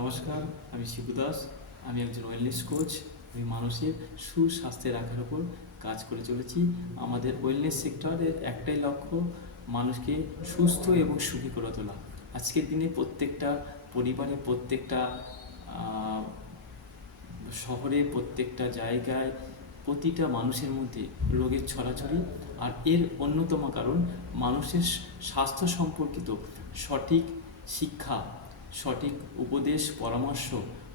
নমস্কার, আমি শিবু দাস। আমি একজন ওয়েলনেস কোচ। আমি মানুষের সুস্বাস্থ্যে রাখার উপর কাজ করে চলেছি। আমাদের ওয়েলনেস সেক্টরের একটাই লক্ষ্য, মানুষকে সুস্থ এবং সুখী করে তোলা। আজকের দিনে প্রত্যেকটা পরিবারে, প্রত্যেকটা আহ, শহরে, প্রত্যেকটা জায়গায়, প্রতিটা মানুষের মধ্যে রোগের ছড়াছড়ি। আর এর অন্যতম কারণ মানুষের স্বাস্থ্য সম্পর্কিত সঠিক শিক্ষা, সঠিক উপদেশ, পরামর্শ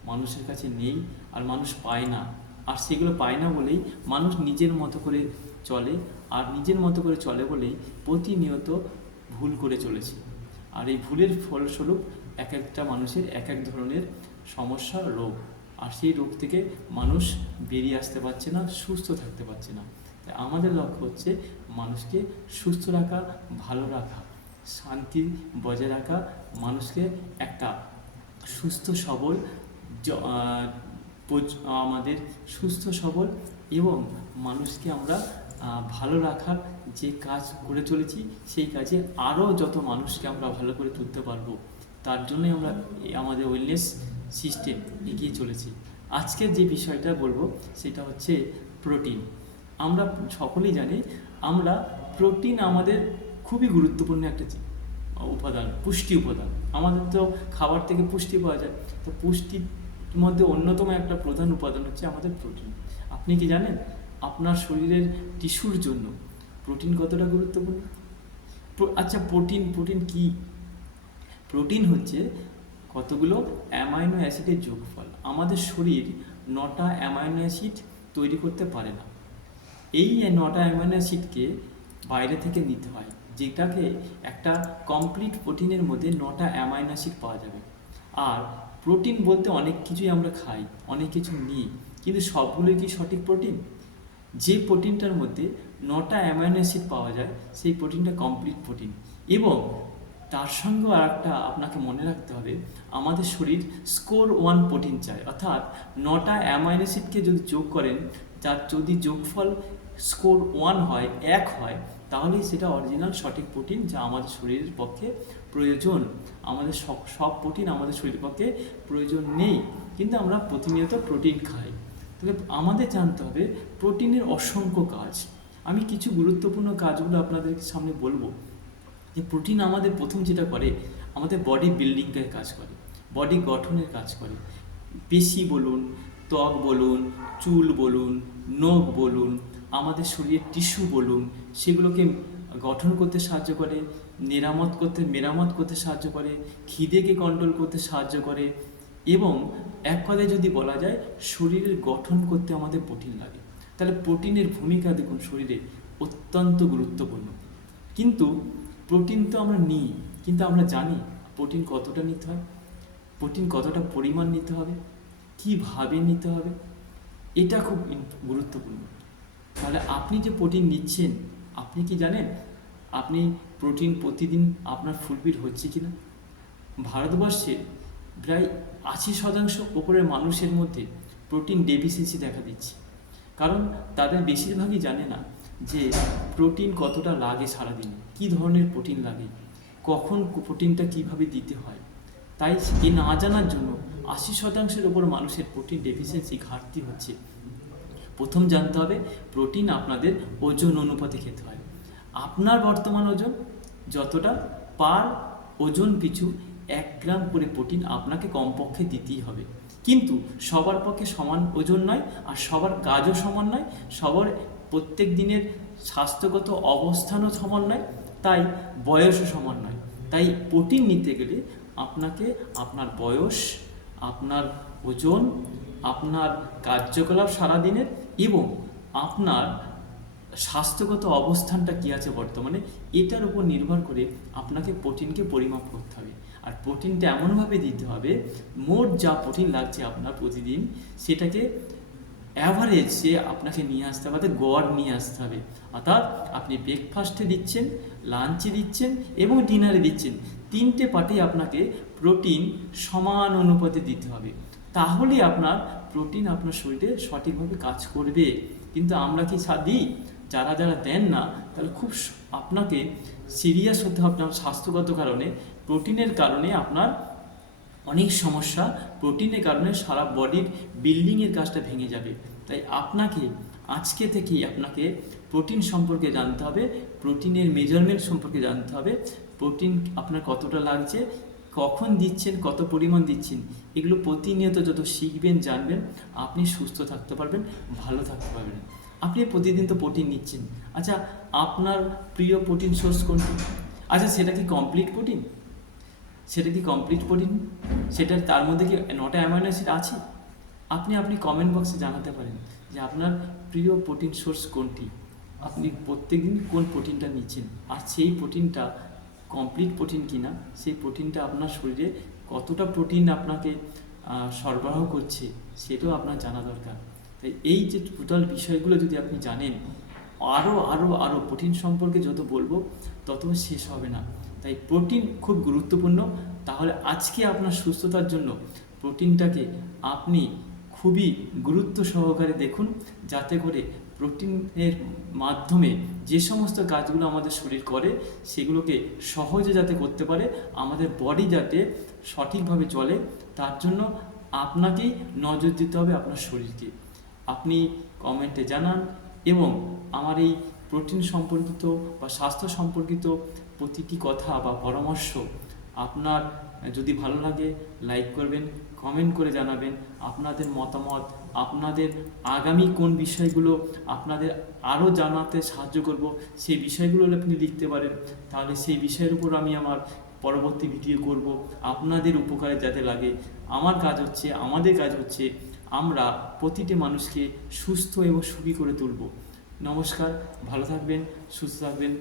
মানুষের কাছে নেই, আর মানুষ পায় না। আর সেগুলো পায় না বলেই মানুষ নিজের মতো করে চলে, আর নিজের মতো করে চলে বলেই প্রতিনিয়ত ভুল করে চলেছে। আর এই ভুলের ফলস্বরূপ এক একটা মানুষের এক এক ধরনের সমস্যা, রোগ। আর সেই রোগ থেকে মানুষ বেরিয়ে আসতে পারছে না, সুস্থ থাকতে পারছে না। তাই আমাদের লক্ষ্য হচ্ছে মানুষকে সুস্থ রাখা, ভালো রাখা, শান্তি বজায় রাখা, মানুষকে একটা সুস্থ সবল আমাদের সুস্থ সবল এবং মানুষকে আমরা ভালো রাখার যে কাজ করে চলেছি, সেই কাজে আরও যত মানুষকে আমরা ভালো করে তুলতে পারবো, তার জন্যই আমরা আমাদের ওয়েলনেস সিস্টেম এগিয়ে চলেছি। আজকের যে বিষয়টা বলবো সেটা হচ্ছে প্রোটিন। আমরা সকলেই জানি আমরা প্রোটিন আমাদের খুবই গুরুত্বপূর্ণ একটা উপাদান, পুষ্টি উপাদান। আমাদের তো খাবার থেকে পুষ্টি পাওয়া যায়, তো পুষ্টির মধ্যে অন্যতম একটা প্রধান উপাদান হচ্ছে আমাদের প্রোটিন। আপনি কি জানেন আপনার শরীরের টিস্যুর জন্য প্রোটিন কতটা গুরুত্বপূর্ণ? আচ্ছা, প্রোটিন প্রোটিন কি? প্রোটিন হচ্ছে কতগুলো অ্যামাইনো অ্যাসিডের যোগফল। আমাদের শরীর 9টা অ্যামাইনো অ্যাসিড তৈরি করতে পারে না। এই 9টা অ্যামাইনো অ্যাসিডকে বাইরে থেকে নিতে হয়, যেটাকে একটা কমপ্লিট প্রোটিনের মধ্যে 9টা অ্যামাইনো অ্যাসিড পাওয়া যাবে। আর প্রোটিন বলতে অনেক কিছুই আমরা খাই, অনেক কিছু নিই, কিন্তু সবগুলোই কি সঠিক প্রোটিন? যে প্রোটিনটার মধ্যে 9টা অ্যামাইনো অ্যাসিড পাওয়া যায়, সেই প্রোটিনটা কমপ্লিট প্রোটিন। এবং তার সঙ্গেও আর একটা আপনাকে মনে রাখতে হবে, আমাদের শরীর স্কোর 1 প্রোটিন চায়। অর্থাৎ 9টা অ্যামাইনো অ্যাসিডকে যদি যোগ করেন, যার যদি যোগফল স্কোর 1 হয়, 1 হয়, তাহলেই সেটা অরিজিনাল সঠিক প্রোটিন, যা আমাদের শরীরের পক্ষে প্রয়োজন। আমাদের সব প্রোটিন আমাদের শরীরের পক্ষে প্রয়োজন নেই, কিন্তু আমরা প্রতিনিয়ত প্রোটিন খাই। তাহলে আমাদের জানতে হবে প্রোটিনের অসংখ্য কাজ। আমি কিছু গুরুত্বপূর্ণ কাজগুলো আপনাদের সামনে বলবো। যে প্রোটিন আমাদের প্রথম যেটা করে, আমাদের বডি বিল্ডিংয়ের কাজ করে, বডি গঠনের কাজ করে। পেশি বলুন, ত্বক বলুন, চুল বলুন, নখ বলুন, আমাদের শরীরের টিস্যু বলুন, সেগুলোকে গঠন করতে সাহায্য করে, মেরামত করতে সাহায্য করে, খিদেকে কন্ট্রোল করতে সাহায্য করে। এবং এক কথায় যদি বলা যায়, শরীরের গঠন করতে আমাদের প্রোটিন লাগে। তাহলে প্রোটিনের ভূমিকা দেখুন শরীরে অত্যন্ত গুরুত্বপূর্ণ। কিন্তু প্রোটিন তো আমরা নিই, কিন্তু আমরা জানি প্রোটিন কতটা নিতে হয়, প্রোটিন কতটা পরিমাণ নিতে হবে, কীভাবে নিতে হবে, এটা খুব গুরুত্বপূর্ণ। তাহলে আপনি যে প্রোটিন নিচ্ছেন, আপনি কি জানেন আপনি প্রোটিন প্রতিদিন আপনার ফুলফিল হচ্ছে কি না? ভারতবর্ষে প্রায় 80% ওপরের মানুষের মধ্যে প্রোটিন ডেফিসিয়েন্সি দেখা দিচ্ছে। কারণ তাদের বেশিরভাগই জানে না যে প্রোটিন কতটা লাগে সারাদিনে, কী ধরনের প্রোটিন লাগে, কখন প্রোটিনটা কীভাবে দিতে হয়। তাই এ না জানার জন্য 80%-এর ওপর মানুষের প্রোটিন ডেফিসিয়েন্সি, ঘাটতি হচ্ছে। প্রথম জানতে হবে প্রোটিন আপনাদের ওজন অনুপাতে খেতে হয়। আপনার বর্তমান ওজন যতটা, পার ওজন পিছু 1 গ্রাম করে প্রোটিন আপনাকে কমপক্ষে দিতেই হবে। কিন্তু সবার পক্ষে সমান ওজন নয়, আর সবার কাজও সমান নয়, সবার প্রত্যেক দিনের স্বাস্থ্যগত অবস্থানও সমান নয়, তাই বয়সও সমান নয়। তাই প্রোটিন নিতে গেলে আপনাকে আপনার বয়স, আপনার ওজন, আপনার কার্যকলাপ সারাদিনের এবং আপনার স্বাস্থ্যগত অবস্থানটা কী আছে বর্তমানে, এটার উপর নির্ভর করে আপনাকে প্রোটিনকে পরিমাপ করতে হবে। আর প্রোটিনটা এমনভাবে দিতে হবে, মোট যা প্রোটিন লাগছে আপনার প্রতিদিন, সেটাকে অ্যাভারেজে আপনাকে নিয়ে আসতে হবে, গড় নিয়ে আসতে হবে। অর্থাৎ আপনি ব্রেকফাস্টে দিচ্ছেন, লাঞ্চে দিচ্ছেন এবং ডিনারে দিচ্ছেন, 3টে পার্টেই আপনাকে প্রোটিন সমান অনুপাতে দিতে হবে। তাহলে আপনার প্রোটিন আপনার শরীরে সঠিকভাবে কাজ করবে। কিন্তু আমরা কি দিই? যারা দেন না, তাহলে খুব আপনাকে সিরিয়াস হতে হবে আপনার স্বাস্থ্যগত কারণে, প্রোটিনের কারণে আপনার অনেক সমস্যা প্রোটিনের কারণে সারা বডির বিল্ডিংয়ের কাজটা ভেঙে যাবে। তাই আপনাকে আজকে থেকেই আপনাকে প্রোটিন সম্পর্কে জানতে হবে, প্রোটিনের মেজারমেন্ট সম্পর্কে জানতে হবে, প্রোটিন আপনার কতটা লাগছে, কখন দিচ্ছেন, কত পরিমাণ দিচ্ছেন, এগুলো প্রতিনিয়ত যত শিখবেন জানবেন আপনি সুস্থ থাকতে পারবেন, ভালো থাকতে পারবেন। আপনি প্রতিদিন তো প্রোটিন নিচ্ছেন, আচ্ছা আপনার প্রিয় প্রোটিন সোর্স কোনটি? আচ্ছা সেটা কি কমপ্লিট প্রোটিন? সেটা তার মধ্যে কি 9টা অ্যামাইনো অ্যাসিড আছে? আপনি কমেন্ট বক্সে জানাতে পারেন যে আপনার প্রিয় প্রোটিন সোর্স কোনটি, আপনি প্রত্যেকদিন কোন প্রোটিনটা নিচ্ছেন, আর সেই প্রোটিনটা কমপ্লিট প্রোটিন কিনা, সেই প্রোটিনটা আপনার শরীরে কতটা প্রোটিন আপনাকে সরবরাহ করছে সেটাও আপনার জানা দরকার। তাই এই যে টোটাল বিষয়গুলো যদি আপনি জানেন, আরও আরও আরও প্রোটিন সম্পর্কে যত বলবো তত শেষ হবে না। তাই প্রোটিন খুব গুরুত্বপূর্ণ। তাহলে আজকে আপনার সুস্থতার জন্য প্রোটিনটাকে আপনি খুবই গুরুত্ব সহকারে দেখুন, যাতে করে প্রোটিনের মাধ্যমে যে সমস্ত কাজগুলো আমাদের শরীর করে সেগুলোকে সহজে যাতে করতে পারে, আমাদের বডি যাতে সঠিকভাবে চলে, তার জন্য আপনাকেই নজর দিতে হবে আপনার শরীরকে। আপনি কমেন্টে জানান এবং আমার এই প্রোটিন সম্পর্কিত বা স্বাস্থ্য সম্পর্কিত প্রতিটি কথা বা পরামর্শ আপনার যদি ভালো লাগে লাইক করবেন, কমেন্ট করে জানাবেন আপনাদের মতামত, আপনাদের আগামী কোন বিষয়গুলো আপনাদের আরও জানাতে সাহায্য করব সেই বিষয়গুলো আপনি লিখতে পারেন। তাহলে সেই বিষয়ের উপর আমি আমার পরবর্তী ভিডিও করব, আপনাদের উপকারে যাতে লাগে। আমাদের কাজ হচ্ছে আমরা প্রতিটি মানুষকে সুস্থ এবং সুখী করে তুলব। নমস্কার, ভালো থাকবেন, সুস্থ থাকবেন।